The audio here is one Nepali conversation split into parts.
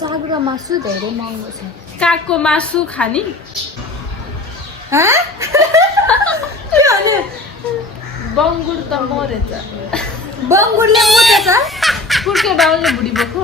साग र मासु धेरै महँगो छ। कागको मासु खानी के भने बङ्गुर त मरेछ बङ्गुरले मुतेछ पुर्के बाउले बुढी बोको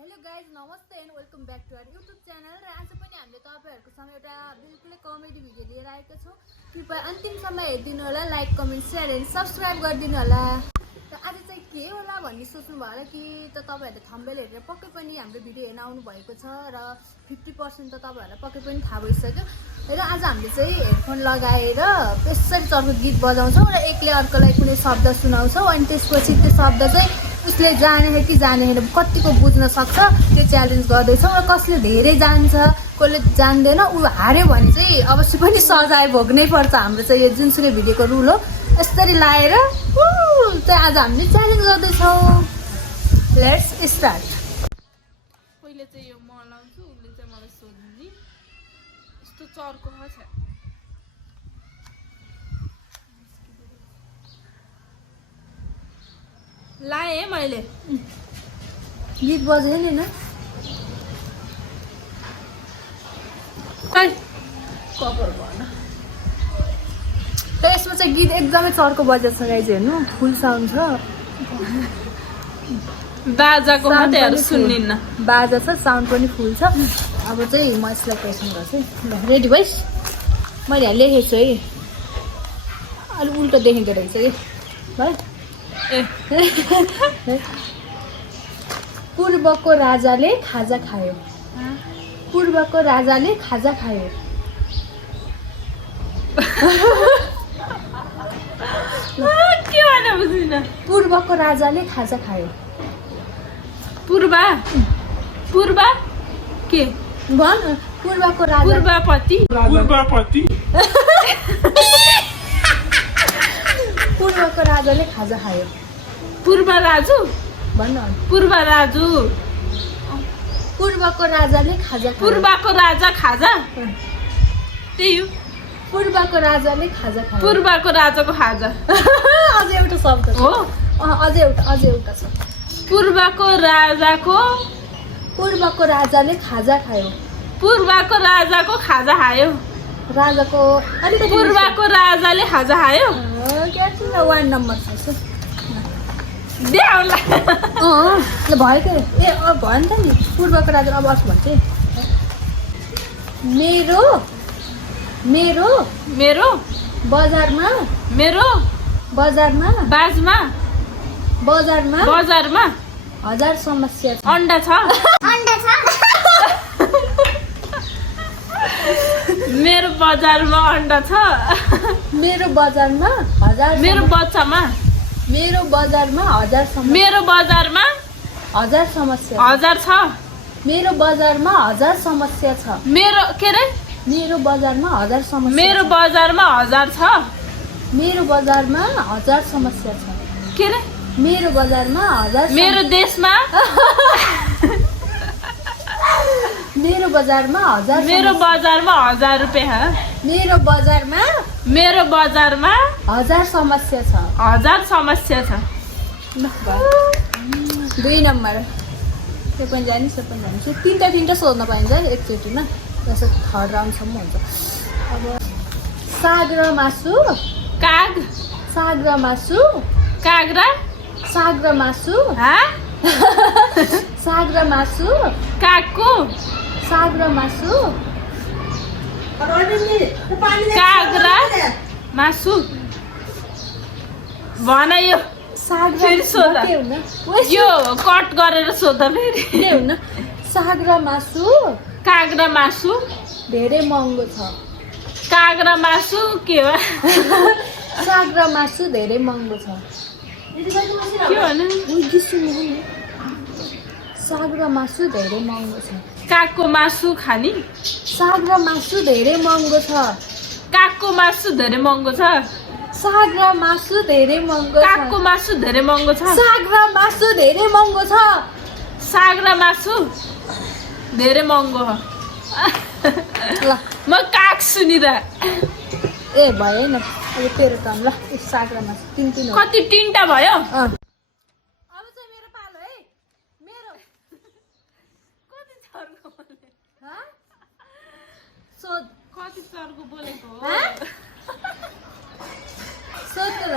हेलो गाइज नमस्ते and welcome back to our YouTube channel. र आज पनि हामीले तपाईँहरूको सामु एउटा बिल्कुलै कमेडी भिडियो लिएर आएका छौँ। कृपया अन्तिमसम्म हेरिदिनु होला, like comment share and subscribe गरिदिनु होला। र आज चाहिँ के होला भन्ने सोच्नु भयो होला कि त तपाईँहरूले थम्बनेल हेरेर पक्कै पनि हाम्रो भिडियो हेर्न आउनु भएको छ र 50% त तपाईँहरूलाई पक्कै पनि थाहा भइसक्यो। र आज हामीले चाहिँ हेडफोन लगाएर त्यसरी चर्को गीत बजाउँछौँ र एकले अर्कोलाई कुनै शब्द सुनाउँछौँ अनि त्यसपछि त्यो शब्द चाहिँ उसले जाने कि जानेन कतिको बुझ्न सक्छ त्यो च्यालेन्ज गर्दैछौँ। र कसले धेरै जान्छ कसले जान्दैन ऊ हार्यो भने चाहिँ अवश्य पनि सजाय भोग्नै पर्छ। हाम्रो चाहिँ यो जुनसुकै भिडियोको रुल हो। यसरी लाएर चाहिँ आज हामीले च्यालेन्ज गर्दैछौँ। Let's start. पहिले चाहिँ यो म लाउँछु उसले चाहिँ मलाई सोध्ने यस्तो चर्को छ लाएँ मैले गीत बज्यो नि न कभर भन र यसमा चाहिँ गीत एकदमै चर्को बजेको छ गाइज हेर्नु फुल साउन्ड छ। बाजाको मात्रै अरू सुन्निन्न बाजा छ साउन्ड पनि फुल छ। अब चाहिँ म यसलाई क्वेसन गर्छु है। रेडी भइस मैले यहाँ लेखेको छु है अलिक उल्टो देखिँदो रहेछ कि है। पूर्वको राजाले खाजा खायो। पूर्वको राजाले खाजा खायो। के भने बुझ्दिन पूर्वको राजाले खाजा खायो। पूर्वा पूर्वा के भन पूर्वको राजा पूर्वापति पूर्वको राजाले खाजा खायो। पूर्व राजु भन्न पूर्व राजु पूर्वको राजाले खाजा खायो। पूर्वको राजा खाजा त्यही हो पूर्वको राजाले खाजा खायो। पूर्वको राजाको खाजा अझै एउटा शब्द छ। हो अझै एउटा छ। पूर्वको राजाको पूर्वको राजाले खाजा खायो। पूर्वको राजाको खाजा खायो। राजाको अलिकति पूर्वको राजाले खाजा खायो। क्या छ 1 नम्बर छ देउला ल भयो के ए अब भयो नि त नि पूर्वको राजा अब अर्थ भन्छ मेरो मेरो मेरो बजारमा मेरो बजारमा बाजमा बजारमा बजारमा हजार समस्या छ। अन्डा छ मेरो बजारमा अन्डा छ। मेरो बजारमा हजार मेरो बच्चामा मेरो बजारमा हजार समस्या मेरो बजारमा हजार समस्या हजार छ। मेरो बजारमा हजार समस्या छ। मेरो के अरे मेरो बजारमा हजार समस्या मेरो बजारमा हजार छ। मेरो बजारमा हजार समस्या छ। के अरे मेरो बजारमा हजार मेरो देशमा मेरो बजारमा हजार मेरो बजारमा 1000 रुपैयाँ मेरो बजारमा हजार समस्या छ। 1000 समस्या छ। 2 नम्बर त्यो पनि जानिस् त्यो पनि जानिस् तिनवटा सोध्न पाइन्छ एकचोटिमा जस्तो थर्ड राउन्डसम्म हुन्छ। अब साग र मासु काग साग र मासु काग्रा साग र मासु साग र मासु कागको साग र मासु काग्रा मासु भन यो साग फेरि सोध के हुन यो कट गरेर सोध फेरि के हुन साग र मासु काग्रा मासु धेरै महँगो छ। काग्रा मासु के हो साग र मासु धेरै महँगो छ। के भन्नु साग र मासु धेरै महँगो छ। कागको मासु खानी साग र मासु धेरै महँगो छ। कागको मासु धेरै महँगो छ। साग र मासु धेरै महँगो छ। कागको मासु धेरै महँगो छ। साग र मासु धेरै महँगो छ। साग र मासु धेरै महँगो हो। ल म काग सुनिदा। ए भएन अब तेरो टर्न ल साग र मासु तिन हो। कति तीनटा भयो? अब चाहिँ मेरो पालो है। मेरो कति चर्को बोले? सोध कति चर्को बोलेको हो? सोध त ल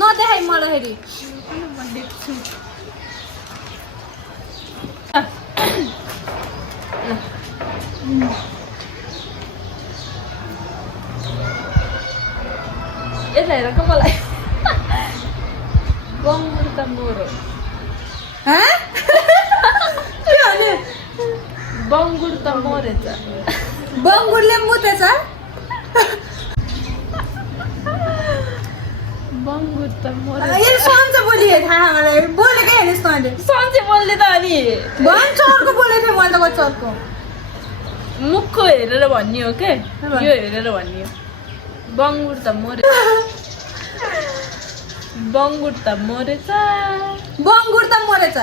नदेखाइ मलाई हेरी। म देख्छु। यता हेर त मलाई। बङ्गुर त मोरे। के भने? बङ्गुर त मरेछ। बङ्गुरले मुतेछ? बङ्गुर त मरेछ। यो सन्च बोलिए थाहा मलाई बोलेकै हेर्नुहोस् न अहिले सन्चै बोल्ने त अनि भन चर्को बोलेको थिएँ मैले त चर्को मुखको हेरेर भन्ने हो के? यो हेरेर भन्ने हो। बङ्गुर त मरेछ। बङ्गुर त मरेछ। बङ्गुर त मरेछ हो?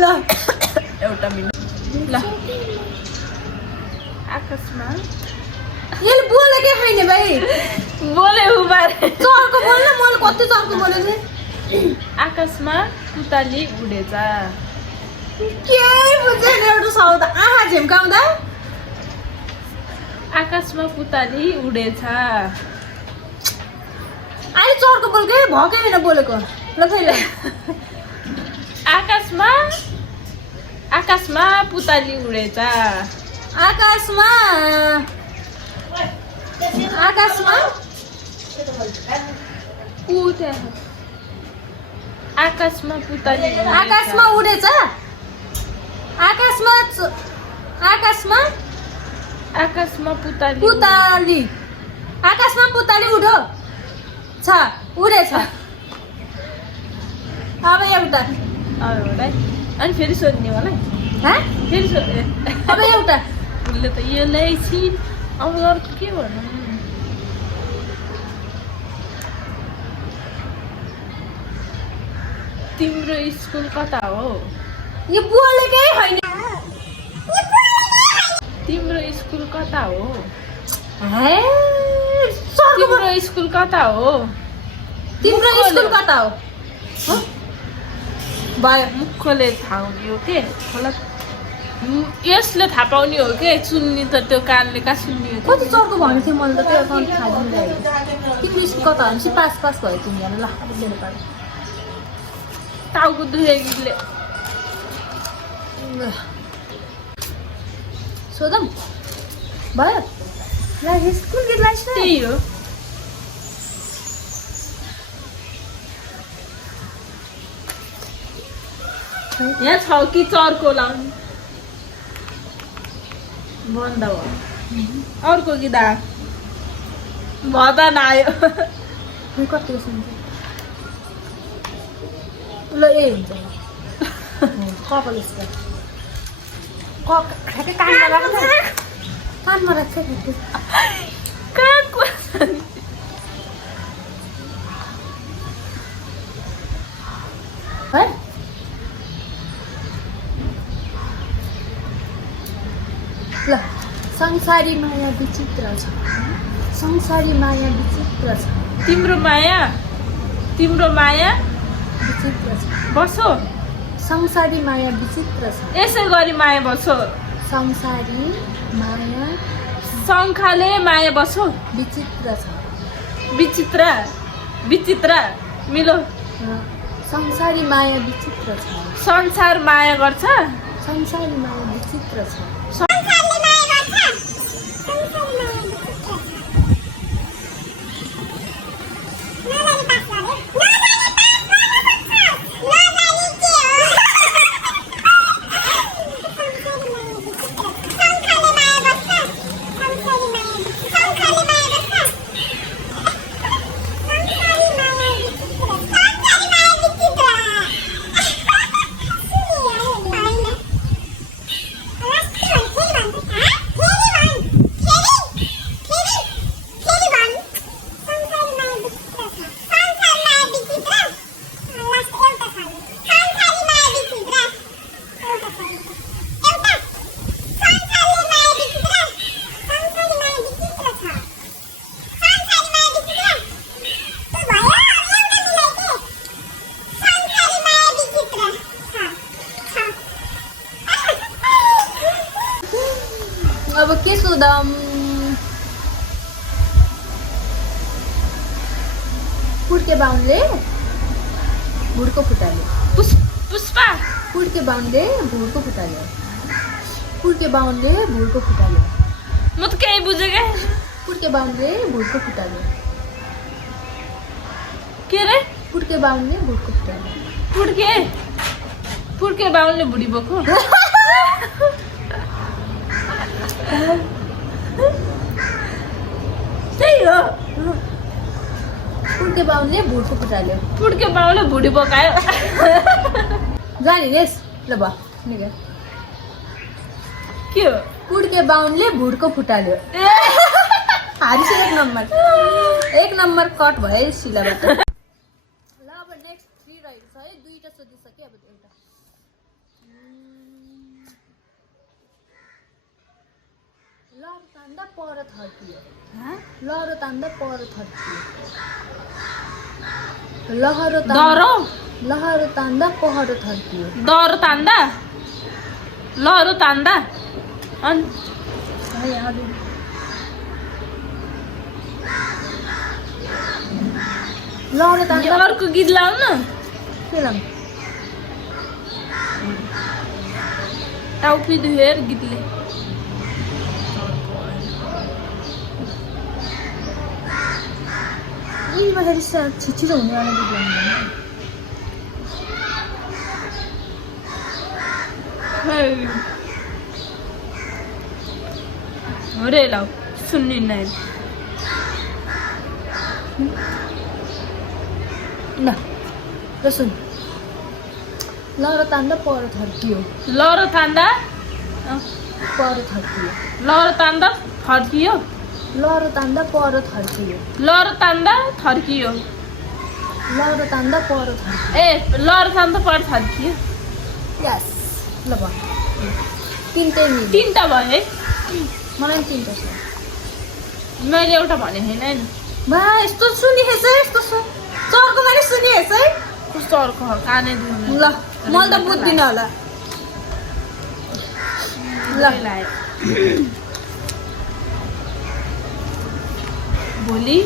ल एउटा मिनट ल। आकाशमा यसले बोलेकै छैन भाइ। बोले उबारे। चर्को बोल्न मैले कति चर्को बोलेको थिएँ। आकाशमा पुतली उडेछ। केही बुझेन एउटा शब्द आहा झिम्काउँदा। आकाशमा पुतली उडेछ। अहिले चर्को बोलकै भकै होइन बोलेको ल फेरि आकाशमा आकाशमा पुतली उडेछ। आकाशमा आकाशमा आकाशमा पुतली आकाशमा उडेछ। आकाशमा आकाशमा आकाशमा पुतली पुतली आकाशमा पुतली उड्यो छ उडेछ। अब एउटा अनि फेरि सोध्ने मलाई। फेरि सोध्ने अब एउटा उसले त यो ल्याइछिन्। अब अर्को के भन्नु? तिम्रो स्कुल कता हो? यो बोलेकै होइन। तिम्रो स्कुल कता हो? तिम्रो स्कुल कता हो? तिम्रो स्कुल कता हो? भयो मुखले थाहा हुने हो के? यसले थाहा पाउने हो के? सुन्ने त त्यो कानले कहाँ सुन्ने हो? कति चर्को भनेको थिएँ मैले त त्यो थाहा दिनु लाग्यो। तिम्रो स्कुल कता भनेपछि पास पास भयो तिमी ल मेरो पालो। टाउको दुखेकोले सोधौँ भयो ल स्कुल गीत लाग्छ। त्यही हो। यहाँ छ कि चर्को लाउनु? बन्द भयो। अर्को गीत मदन आयो। कति सुन्छ ल ए हुन्छ कपाल यसको ठ्याक्कै कानमा राख्छ कानमा राख्छ कानको है ल संसारी माया विचित्र छ। संसारी माया विचित्र छ। तिम्रो माया विचित्र छ। बसो संसारी माया विचित्र छ। यसै गरी माया बसो। संसारी माया शङ्खाले माया बसो। विचित्र छ। विचित्र विचित्र मिलो। संसारी माया विचित्र छ। संसार माया गर्छ। संसारी माया विचित्र छ। दम पुड्के बाहुनले भुडको फुटाल्यो पुष्पा पुड्के बाहुनले भुडको फुटाल्यो पुड्के बाहुनले भुडको फुटाल्यो म त केही बुझेकै पुड्के बाहुनले भुडको फुटाल्यो के रे पुड्के बाहुनले भुडको फुटाल्यो पुड्के बाहुनले भुडी बोको त्यही हो पुड्के बाहुनले भुडको फुटाल्यो पुड्के बाहुनले भुडी बोकायो जानिनेस् ल भ निके के हो पुड्के बाहुनले भुडको फुटाल्यो हारिस एक नम्बर कट भयो सिलाबाट ल अब नेक्स्ट 3 रहेको छ है दुईटा सोधिसके अब एउटा लहरो तान्दा पर थर्कियो लहरो तान्दा पर थर्कियो लहरो तान्दा पहरो थर्कियो लहरो तान्दा अनि लहरो तान्दा अर्को गीत लाउ न के लाम टाउकी दुहेर गीतले यी बजारी छिटो हुने वाला गीत लाउँदैन अरे लाउ सुन्ने नै ल सुन लहरो तान्दा पर थर्कियो लहरो तान्दा पर थर्कियो लहरो तान्दा फर्कियो लहरो तान्दा पर थर्कियो लहरो तान्दा थर्कियो लहरो तान्दा पर थर्कियो ए लहरो तान्दा पर थर्कियो यस ल भ तिनटै मिल्यो तीनटा भयो है मलाई तिनटा छ मैले एउटा भने होइन नि बा यस्तो सुनिहेछ यस्तो चर्को मैले सुनिहेछ है कस्तो अर्को कानै दुख्ने ल मैले त बुझ्दिनँ होला ल भोलि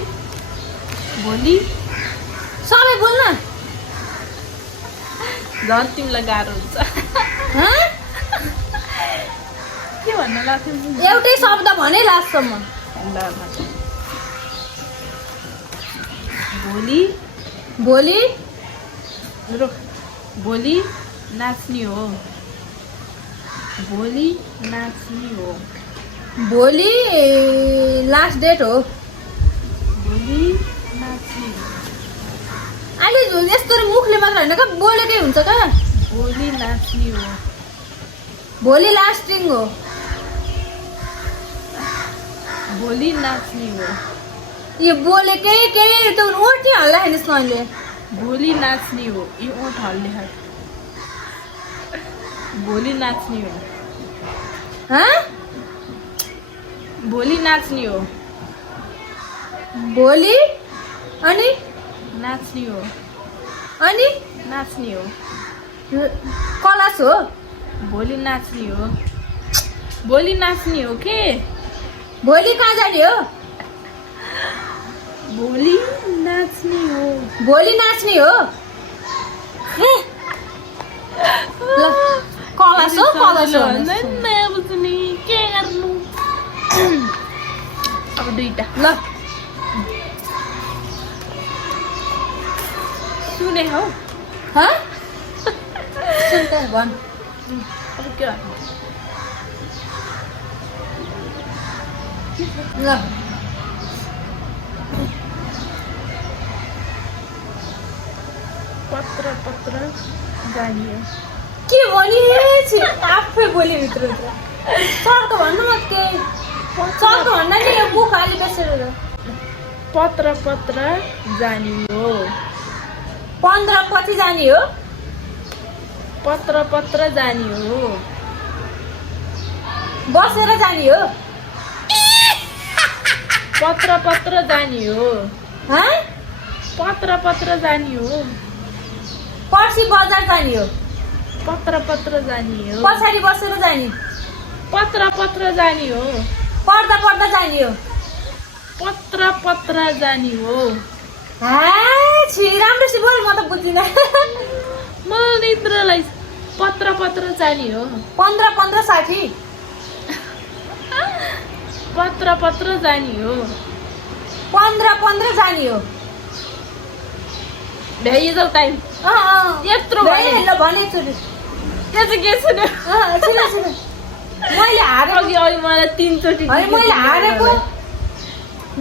सबै बोल्न झन् तिमीलाई गाह्रो हुन्छ के भन्न लाग्थ्यो एउटै शब्द भने लास्टसम्म भोलि भोलि नाच्ने हो भोलि लास्ट डेट हो भोलि नाच्ने हो अहिले यस्तो मुखले मात्र होइन क्या बोलेकै हुन्छ क्या भोलि नाच्ने हो भोलि लास्टिङ हो भोलि नाच्ने हो यो बोलेकै केही त ओठी हाल्ला हेर्नुहोस् न अहिले भोलि नाच्ने हो यो ओठ हल्ले भोलि नाच्ने हो भोलि नाच्ने हो भोलि अनि नाच्ने हो कलास हो भोलि नाच्ने हो के भोलि कहाँ जाने हो भोलि नाच्ने हो ल कलास हो बुझ्ने के गर्नु अब दुईटा ल सुने हौ सुन त भन् अब के गर्नु ल पत्र जानियो के भनिएछ आफै बोले भित्र सरको भन्नु म के सरको भन्दा नि यो बुक अलि बेसेर पत्र जानियो 15 पछि जाने हो पत्र जानियो बसेर जाने हो पत्र जानियो पत्र जानियो पर्सि बजार जाने हो पत्र जानियो पछाडि बसेर जाने पत्र जानियो पढ्दा पढ्दा जाने हो पत्र पत्र जाने हो छि राम्रोसित बोल म त बुझ्दिनँ मलाई निद्रालाई पत्र पत्र जाने हो 15 15 60 पत्र पत्र जाने हो 15 15 जाने हो भ्याइजाउ टाइम यत्रो ल भनेछु नि त्यो चाहिँ के सुन्यो सुन सुन मैले हारेको अघि अघि मलाई 3 चोटि हैन मैले हारेको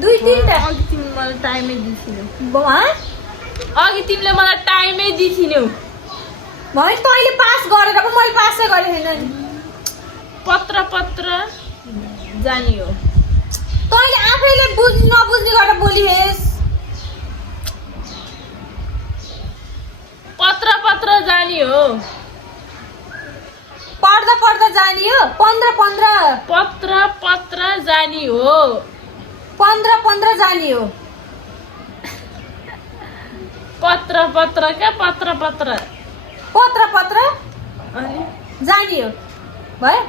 2 3 टा अघि तिमीले मलाई टाइमै दिथिनौ अघि तिमीले मलाई टाइमै दिथिनौ मैले तैँले पास गरेर पो मैले पासै गरेँ छैन नि पत्र पत्र जाने हो तैँले आफैले नबुझ्ने गरेर बोलिहेस् पत्र पत्र जाने हो पढ्दा पढ्दा जाने हो 15 15 पत्र पत्र जाने हो 15 15 जाने हो पत्र पत्र क्या पत्र पत्र पत्र पत्र अनि जाने हो भयो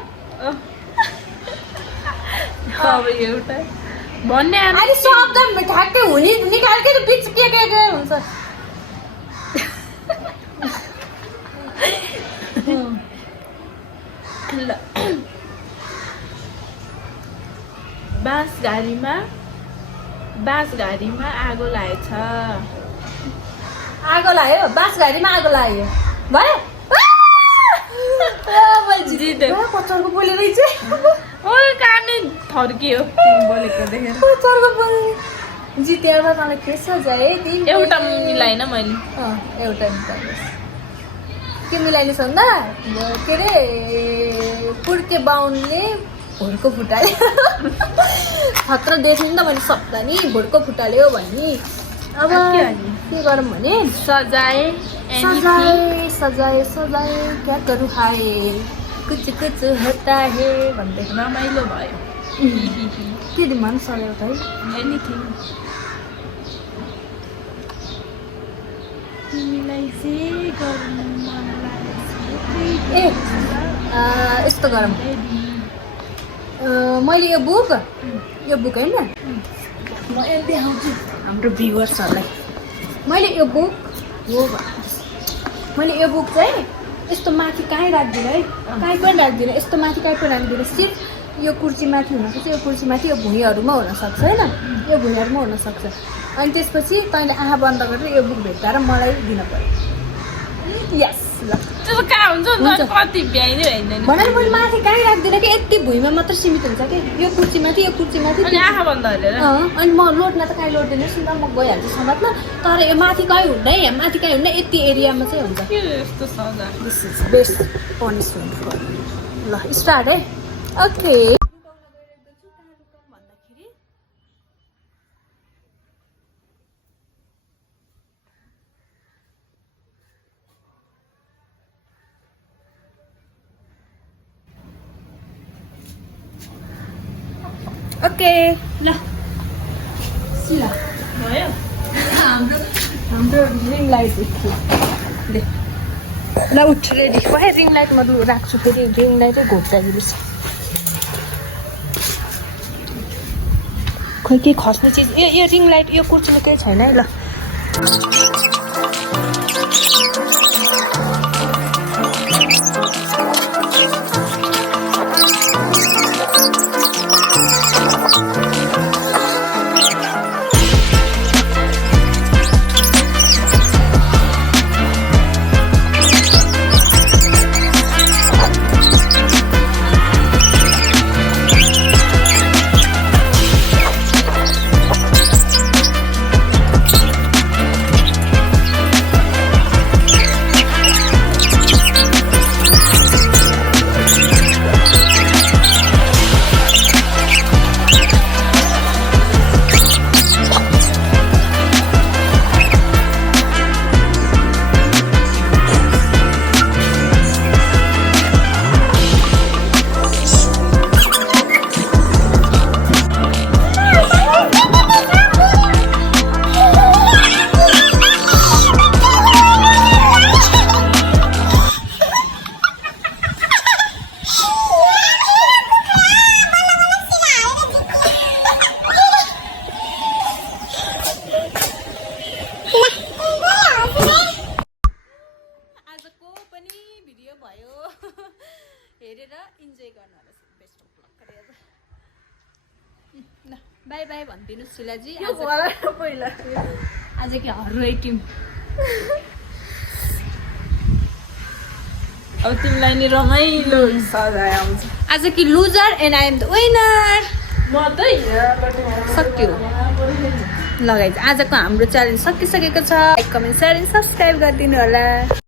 अब एउटा भन्ने अनि शब्द ठ्याक्कै हुने निकाल्के बिच के हुन्छ ल बाँसघारीमा आगो लागेछ आगो लाग्यो बाँसघारीमा आगो लाग्यो भयो पचरको बोलेर कानै थर्कियो तिमी बोलेको देखेर पचरको बोले जितेर तँलाई के सजाए एउटा मिलाएन मैले एउटा मिलाइस के मिलाइनु भन्दा के अरे पुर्के बाहुनले भुड्को फुटाल्यो खतरा देख्नु नि त मैले शब्द नि भुड्को फुटाल्यो भन्ने अब के गरौँ भने सजाए सजाए सजाए सजाए क्या करूँ खाए कुछ कुछ होता है भन्दै रमाइलो भयो के दिन भन् सजायो त है एनिथिङ तिमीलाई जे गर्नु मन लाग्छ ए यस्तो गरौँ मैले यो बुक होइन म देखाउँछु हाम्रो भ्युवर्सहरूलाई मैले यो बुक हो मैले यो बुक चाहिँ यस्तो माथि कहीँ राख्दिनँ है कहीँ पनि राख्दिनँ यस्तो माथि कहीँ पनि राख्दिनँ सिर्फ यो कुर्सी माथि हुनुपर्छ यो कुर्सी माथि यो भुइँहरूमा हुनसक्छ होइन यो भुइँहरूमा हुनसक्छ अनि त्यसपछि तैँले आँखा बन्द गरेर यो बुक भेट्टाएर मलाई दिन पऱ्यो यस ल त्यो कहाँ हुन्छ कति भ्याइनै होइन भनेर मैले माथि कहीँ राख्दिनँ कि यति भुइँमा मात्र सीमित हुन्छ कि यो कुर्सी माथि अनि आँखा बन्द गरेर अनि म लोड्न त कहीँ लोड्दिनँ सुन्दा म गइहाल्छु सङ्गतमा तर यो माथि कहीँ हुन्न है माथि कहीँ हुन्न यति एरियामा चाहिँ हुन्छ यस्तो सजा this is best punishment for ल स्टार्ट है ओके ओके ल सिला भयो हाम्रो रिङ लाइट उठ्यो ल उठ रेडी भयो रिङ लाइट म राख्छु फेरि रिङ लाइटै घोप्टाइदिनुहोस् खोइ के खस्ने चिज यो रिङ लाइट यो कुर्सीमा केही छैन है ल ट्राई भनिदिनु शिलाजी यो गरा पहिला आज कि हरुई टिम अब तिमीलाई नि रमाइलो सजाय आउँछ आज कि loser and I am the winner म त सक्यो लगाइज आजको हाम्रो च्यालेन्ज सकिसकेको छ like comment share and subscribe गरिदिनु होला